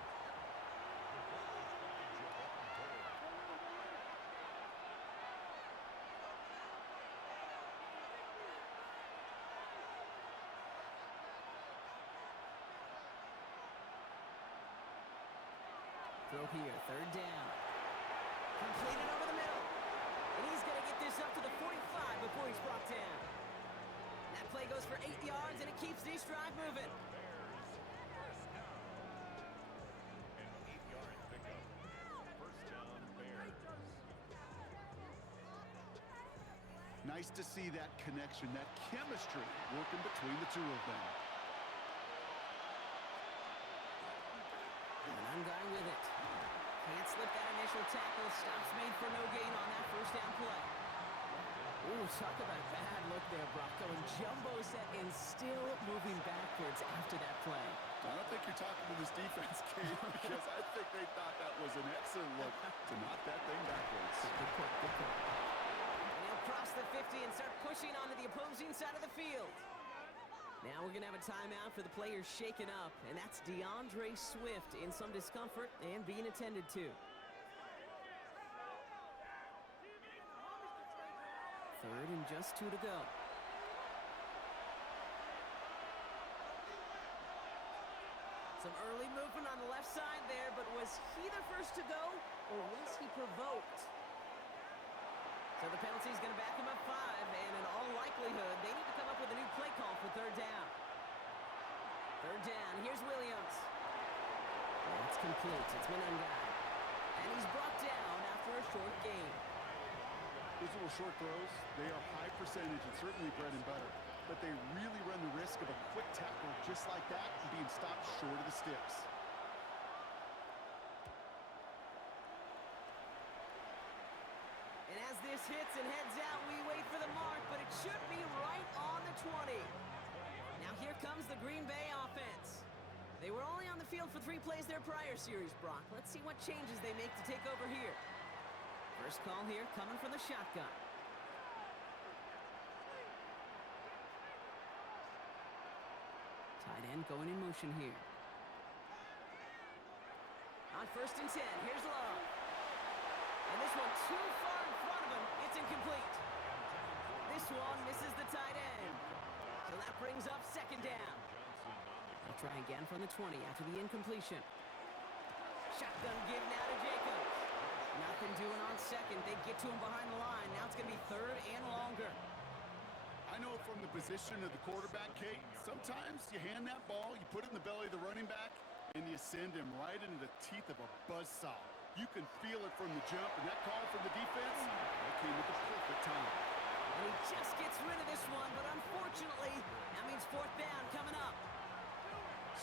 Throw here, 3rd down. Completed over the middle. And he's going to get this up to the 45 before he's brought down. That play goes for 8 yards, and it keeps this drive moving. An 8-yard pickup. 1st down, Bears. Nice to see that connection, that chemistry working between the two of them. And one guy with it. Can't slip that initial tackle. Stops made for no gain on that 1st down play. Ooh, talk about a bad look there, Brock. Going jumbo set and still moving backwards after that play. I don't think you're talking to this defense, Kate, because I think they thought that was an excellent look to knock that thing backwards. Good point, good point. And he'll cross the 50 and start pushing onto the opposing side of the field. Now we're going to have a timeout for the players shaken up, and that's DeAndre Swift in some discomfort and being attended to. 3rd and just 2 to go. Some early movement on the left side there, but was he the first to go, or was he provoked? So the penalty is going to back him up 5, and in all likelihood, they need to come up with a new play call for 3rd down. 3rd down, here's Williams. That's complete, it's Menungai. And he's brought down after a short gain. Those little short throws, they are high percentage and certainly bread and butter. But they really run the risk of a quick tackle just like that and being stopped short of the sticks. And as this hits and heads out, we wait for the mark, but it should be right on the 20. Now here comes the Green Bay offense. They were only on the field for 3 plays their prior series, Brock. Let's see what changes they make to take over here. First call here coming from the shotgun. Again, going in motion here. On 1st and 10, here's Love. And this one too far in front of him. It's incomplete. This one misses the tight end. So that brings up 2nd down. They'll try again from the 20 after the incompletion. Shotgun give now to Jacobs. Nothing doing on 2nd. They get to him behind the line. Now it's going to be 3rd and longer. I know from the position of the quarterback, Kate, sometimes you hand that ball, you put it in the belly of the running back, and you send him right into the teeth of a buzzsaw. You can feel it from the jump, and that call from the defense, that came at the perfect time. And he just gets rid of this one, but unfortunately, that means 4th down coming up.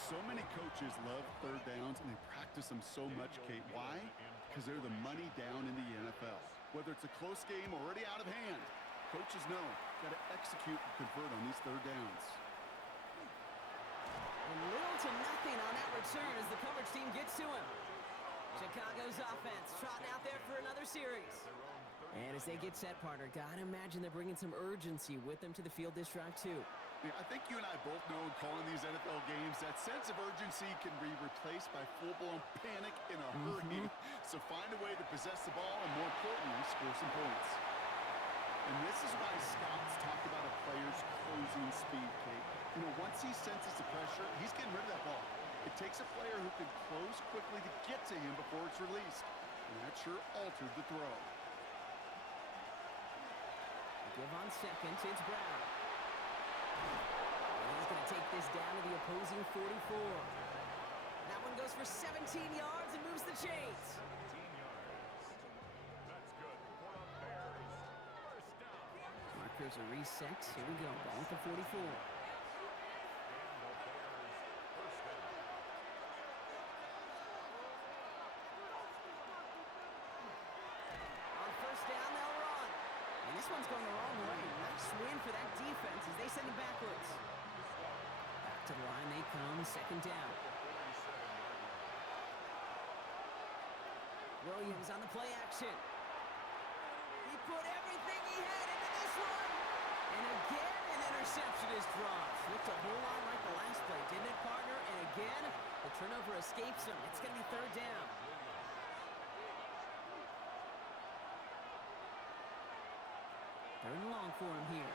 So many coaches love 3rd downs, and they practice them so much, Kate. Why? Because they're the money down in the NFL. Whether it's a close game already out of hand, coaches know, got to execute and convert on these 3rd downs. And little to nothing on that return as the coverage team gets to him. Chicago's offense trotting out there for another series. And as they get set, partner, gotta imagine they're bringing some urgency with them to the field this drive, too. Yeah, I think you and I both know in calling these NFL games, that sense of urgency can be replaced by full-blown panic in a hurry. So find a way to possess the ball and, more importantly, score some points. And this is why scouts talk about a player's closing speed, Kate. You know, once he senses the pressure, he's getting rid of that ball. It takes a player who can close quickly to get to him before it's released. And that sure altered the throw. Give on 2nd, it's Brown. And he's going to take this down to the opposing 44. That one goes for 17 yards and moves the chains. 17 yards. That's good. For the Bears. 1st down. Markers are reset. Here we go. Ball at the 44. And the Bears. 1st down. On 1st down, they'll run. And this one's going the wrong way. Nice win for that defense as they send it backwards. Back to the line they come. 2nd down. Williams on the play action. He put everything he had into this one. And again, an interception is dropped. Looked a whole lot like the last play, didn't it, partner? And again, the turnover escapes him. It's going to be 3rd down. Third and long for him here.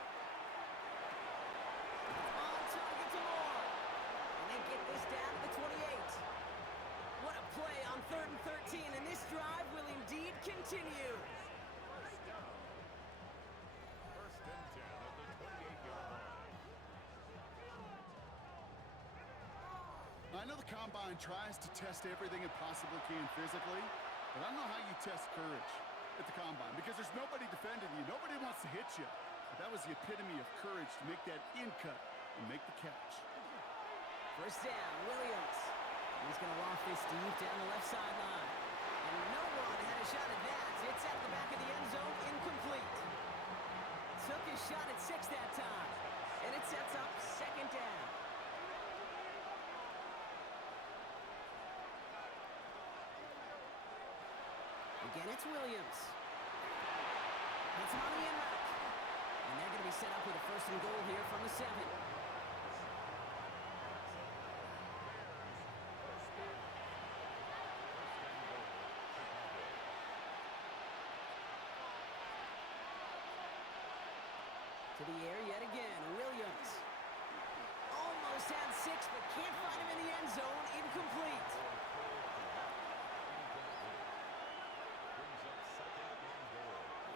On target to Moore. And they get this down to the 28. What a play on 3rd and 13. And this drive will indeed continue. 1st down. 1st and 10 at the 28-yard line. I know the Combine tries to test everything it possibly can physically, but I don't know how you test courage at the Combine, because there's nobody defending you. Nobody wants to hit you. But that was the epitome of courage to make that in cut and make the catch. 1st down, Williams. He's going to loft this deep down the left sideline. And no one had a shot at that. It's at the back of the end zone, incomplete. Took his shot at 6 that time. And it sets up 2nd down. Again, it's Williams. Hits him on the in route. And they're going to be set up with a 1st and goal here from the 7. To the air yet again, Williams. Almost had 6, but can't find him in the end zone. Incomplete.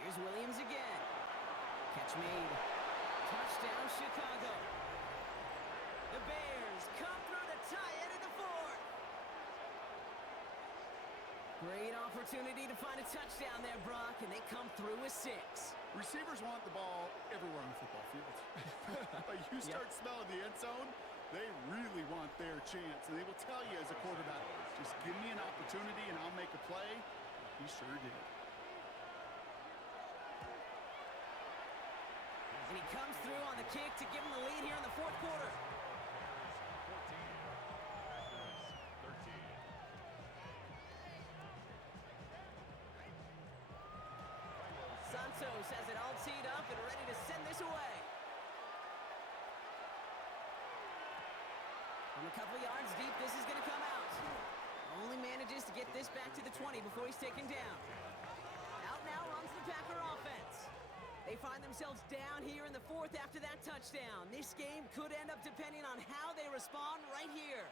Here's Williams again. Catch made. Touchdown, Chicago. The Bears come through to tie it in the 4th. Great opportunity to find a touchdown there, Brock, and they come through with 6. Receivers want the ball everywhere on the football field. But you start smelling the end zone, they really want their chance. And they will tell you as a quarterback, just give me an opportunity and I'll make a play. He sure did. And he comes through on the kick to give him the lead here in the 4th quarter. 14. Santos has it all teed up and ready to send this away. From a couple yards deep, this is going to come out. Only manages to get this back to the 20 before he's taken down. Out now runs the Packer offense. They find themselves down here in the fourth after that touchdown. This game could end up depending on how they respond right here.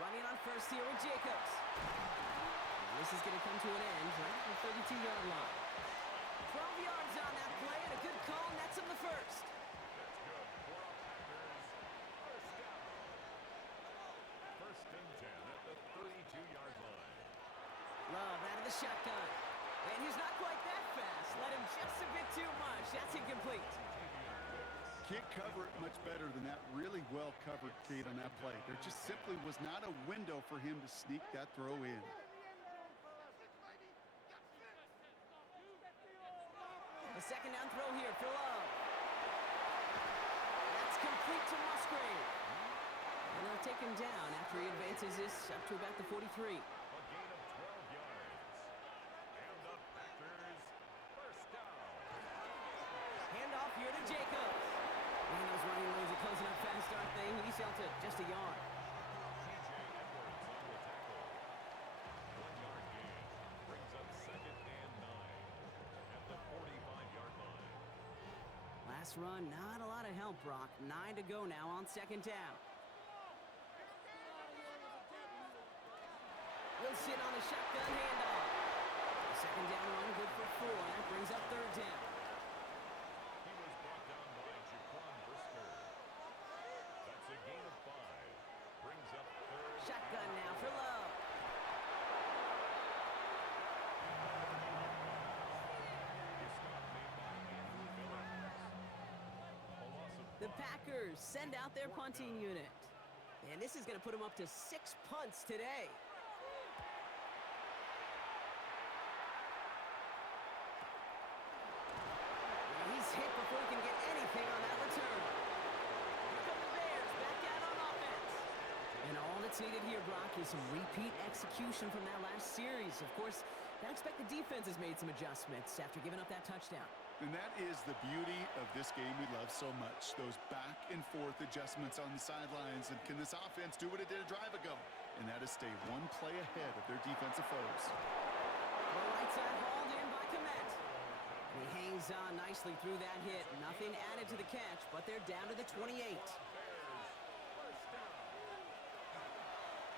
Running on first here with Jacobs. And this is going to come to an end right at the 32-yard line. 12 yards on that play, and a good call nets him the first. First and 10 at the 32-yard line. Love out of the shotgun. And he's not quite that fast. Let him just a bit too much. That's incomplete. Can't cover it much better than that. Really well covered, Kate, on that play. There just simply was not a window for him to sneak that throw in. A second down throw here for Love. That's complete to Musgrave. And they'll take him down after he advances this up to about the 43. A gain of 12 yards. And the Packers first down. Handoff here to Jacobs. Man, those running lanes are closing up fast, aren't they? He's out to just a yard. TJ Edwards on the tackle. 1 yard gain. Brings up second and 9 at the 45-yard line. Last run, not a lot of help, Brock. 9 to go now on second down. Wilson on the shotgun handoff. Second down run, good for 4. That brings up third down. He was brought down by Jaquan Brisker. That's a gain of 5. Brings up third. Shotgun now for Love. The Packers send out their punting unit. And this is going to put them up to 6 punts today. And he's hit before he can get anything on that return. Here come the Bears back out on offense. And all that's needed here, Brock, is some repeat execution from that last series. Of course, I expect the defense has made some adjustments after giving up that touchdown. And that is the beauty of this game we love so much. Those back and forth adjustments on the sidelines. And can this offense do what it did a drive ago? And that is stay one play ahead of their defensive foes. The right side hauled in by Komet. And he hangs on nicely through that hit. Nothing added to the catch, but they're down to the 28.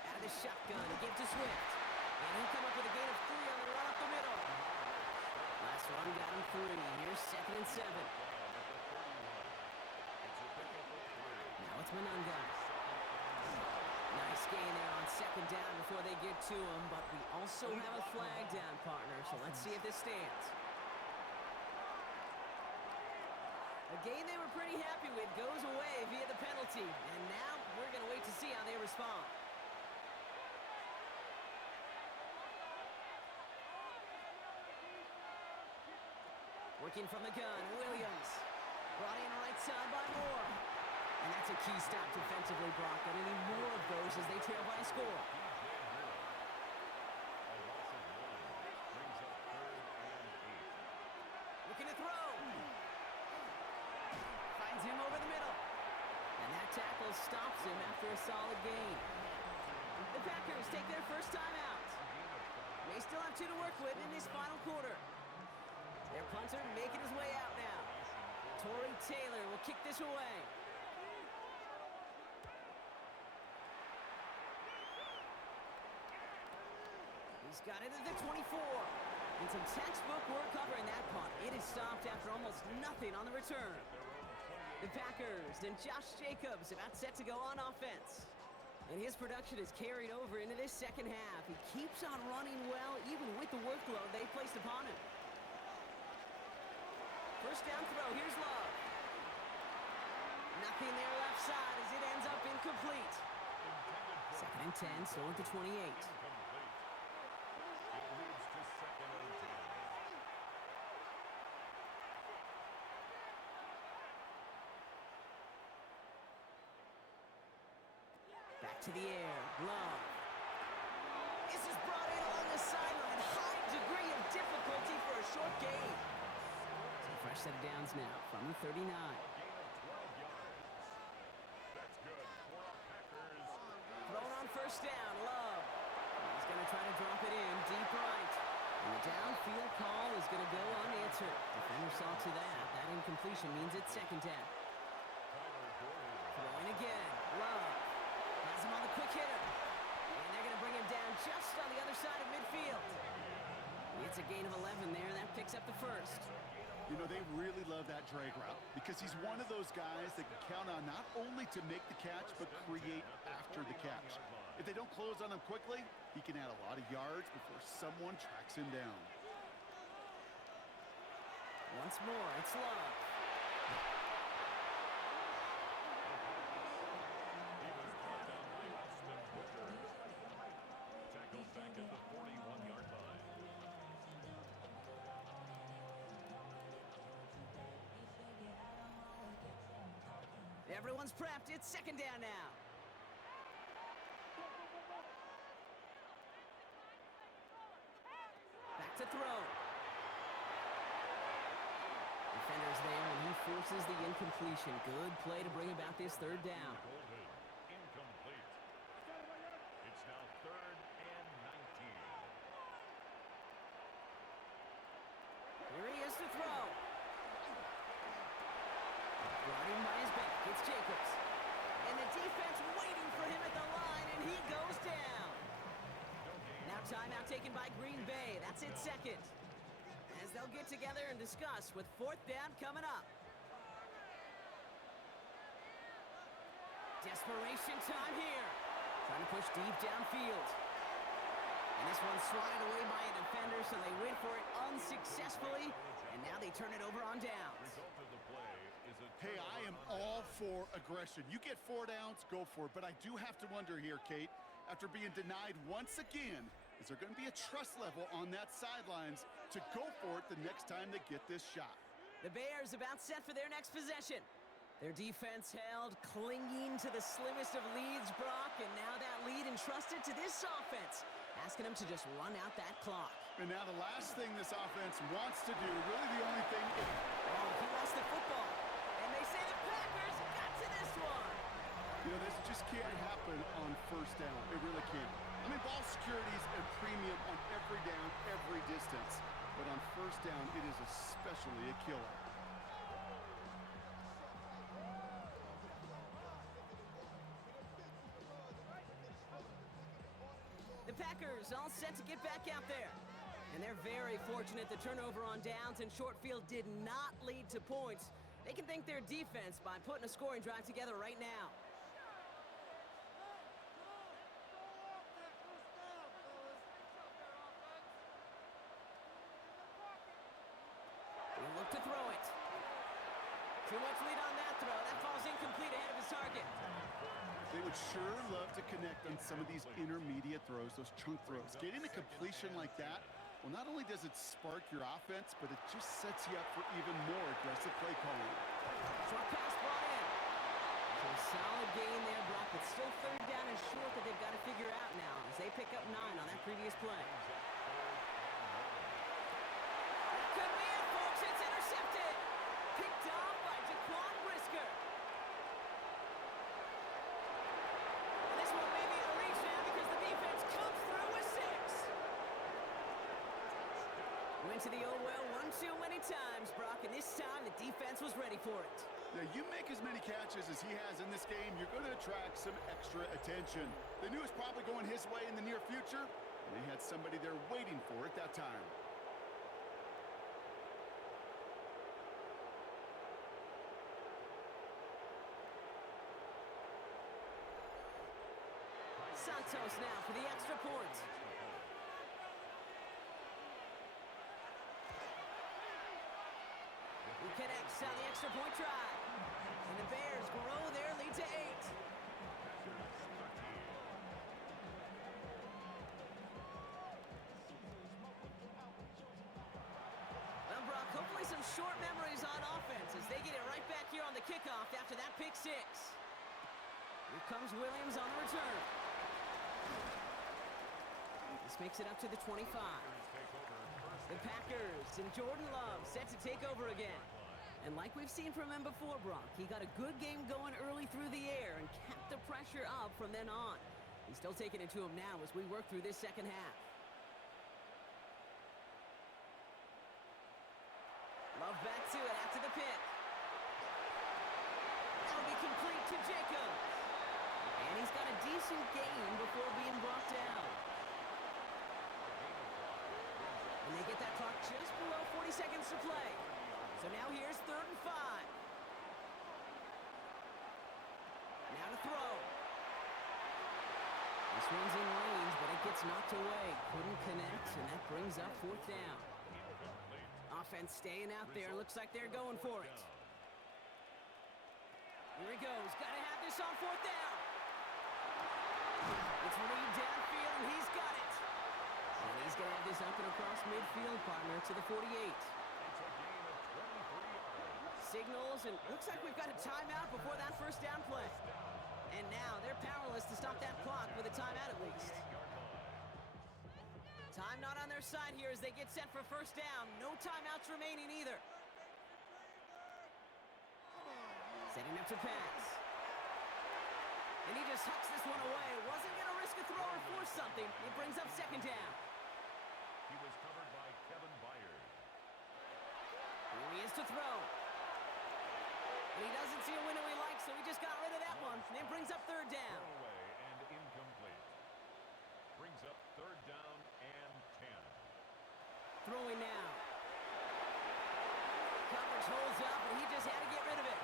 Out of the shotgun, he gives to Swift. And he'll come up with a gain of 3 on the run up the middle. Last run got him 3. Here's second and 7. Now it's Monunga. Nice gain there on second down before they get to him, but we also have a flag down, partner, so let's see if this stands. A game they were pretty happy with goes away via the penalty, and now we're going to wait to see how they respond. Working from the gun, Williams. Brought in right side by Moore. And that's a key stop defensively, Brock. But any more of those as they trail by a score. Looking to throw. Finds him over the middle. And that tackle stops him after a solid gain. The Packers take their first time out. They still have 2 to work with in this final quarter. Their punter making his way out now. Torrey Taylor will kick this away. He's got it at the 24. And some textbook work covering that punt. It is stopped after almost nothing on the return. The Packers and Josh Jacobs about set to go on offense. And his production is carried over into this second half. He keeps on running well, even with the workload they placed upon him. First down throw, here's Love. Nothing there left side as it ends up incomplete. Second and 10, still at the 28. Back to the air, Love. This is brought in along the sideline. High degree of difficulty for a short gain. Fresh set of downs now from the 39. A gain of 12 yards. That's good for a Packers. Thrown on first down, Love. He's going to try to drop it in deep right. And the downfield call is going to go unanswered. Defender saw to that. That incompletion means it's second down. Throwing again, Love. Has him on the quick hitter. And they're going to bring him down just on the other side of midfield. It's a gain of 11 there. That picks up the first. You know, they really love that drag route because he's one of those guys that can count on not only to make the catch, but create after the catch. If they don't close on him quickly, he can add a lot of yards before someone tracks him down. Once more, it's Love. Tackled back at the 41-yard line. Everyone's prepped. It's second down now. Back to throw. Defender's there, and he forces the incompletion. Good play to bring about this third down. Golden. Incomplete. It's now 3rd and 19. Here he is to throw. Brought in by his back. It's Jacobs. And the defense waiting for him at the line, and he goes down. Now timeout taken by Green Bay. That's it second. As they'll get together and discuss with fourth down coming up. Desperation time here. Trying to push deep downfield. And this one's swatted away by a defender, so they went for it unsuccessfully. And now they turn it over on downs. Result of the play is a Hey, I am all for aggression. You get 4 downs, go for it. But I do have to wonder here, Kate, after being denied once again, is there going to be a trust level on that sidelines to go for it the next time they get this shot? The Bears about set for their next possession. Their defense held, clinging to the slimmest of leads, Brock, and now that lead entrusted to this offense, asking them to just run out that clock. And now the last thing this offense wants to do, really the only thing... Oh, he lost the football. And they say the Packers got to this one. You know, this just can't happen on first down. It really can't. I mean, ball security is a premium on every down, every distance. But on first down, it is especially a killer. The Packers all set to get back out there. And they're very fortunate the turnover on downs and short field did not lead to points. They can thank their defense by putting a scoring drive together right now. They look to throw it. Too much lead on that throw. That falls incomplete ahead of his target. They would sure love to connect on some of these intermediate throws, those chunk throws. Getting a completion like that, well, not only does it spark your offense, but it just sets you up for even more aggressive play calling. Short pass brought in. So a solid gain there, Brock, but still third down and short that they've got to figure out now as they pick up 9 on that previous play. That could be it, folks. It's intercepted. Picked off by Jaquan Brisker. And this one may be a reach now because the defense comes through with 6. Went to the old well one too many times, Brock, and this time the defense was ready for it. Now, you make as many catches as he has in this game, you're going to attract some extra attention. They knew it was probably going his way in the near future, and they had somebody there waiting for it that time. Santos now for the extra point. He connects on the extra point try. And the Bears grow their lead to 8. Well, Brock, hopefully some short memories on offense as they get it right back here on the kickoff after that pick 6. Here comes Williams on the return. This makes it up to the 25. The Packers and Jordan Love set to take over again. And like we've seen from him before, Brock, he got a good game going early through the air and kept the pressure up from then on. He's still taking it to him now as we work through this second half. Love back to it after the pick. That'll be complete to Jacobs. And he's got a decent gain before being brought down. And they get that clock just below 40 seconds to play. So now here's 3rd and 5. Now to throw. This one's in range, but it gets knocked away. Couldn't connect, and that brings up 4th down. Offense staying out there. Looks like they're going for it. Here he goes. Got to have this on 4th down. It's Reed downfield, and he's got it. And he's going to have this up and across midfield, partner, to the 48. Signals, and looks like we've got a timeout before that 1st down play. And now they're powerless to stop that clock with a timeout at least. Time not on their side here as they get set for 1st down. No timeouts remaining either. Setting up to pass. And he just hucks this one away. Wasn't going to risk a throw or force something. It brings up 2nd down. He was covered by Kevin Byard. Here he is to throw. And he doesn't see a window he likes, so he just got rid of that one. And it brings up 3rd down. Away and incomplete. Brings up 3rd down and 10. Throwing now. Coverage holds up, and he just had to get rid of it.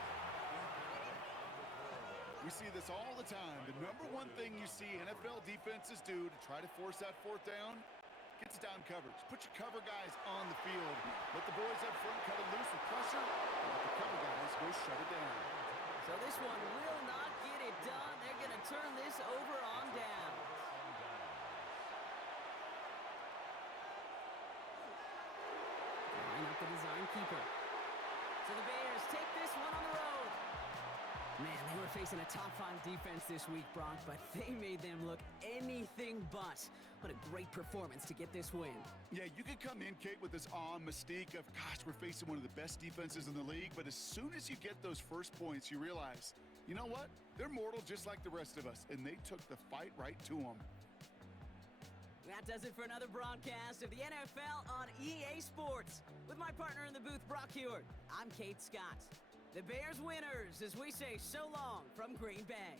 We see this all the time. The number one thing you see NFL defenses do to try to force that 4th down, gets down coverage. Put your cover guys on the field. Let the boys up front cut it loose with pressure. Let the cover guys go shut it down. So this one will not get it done. They're going to turn this over on down. Line up the design keeper. So the Bears take this one on the road. Man, they were facing a top 5 defense this week, Brock, but they made them look anything but. What a great performance to get this win. Yeah, you could come in, Kate, with this mystique of, gosh, we're facing one of the best defenses in the league, but as soon as you get those first points, you realize, you know what? They're mortal just like the rest of us, and they took the fight right to them. That does it for another broadcast of the NFL on EA Sports. With my partner in the booth, Brock Hewitt, I'm Kate Scott. The Bears winners as we say so long from Green Bay.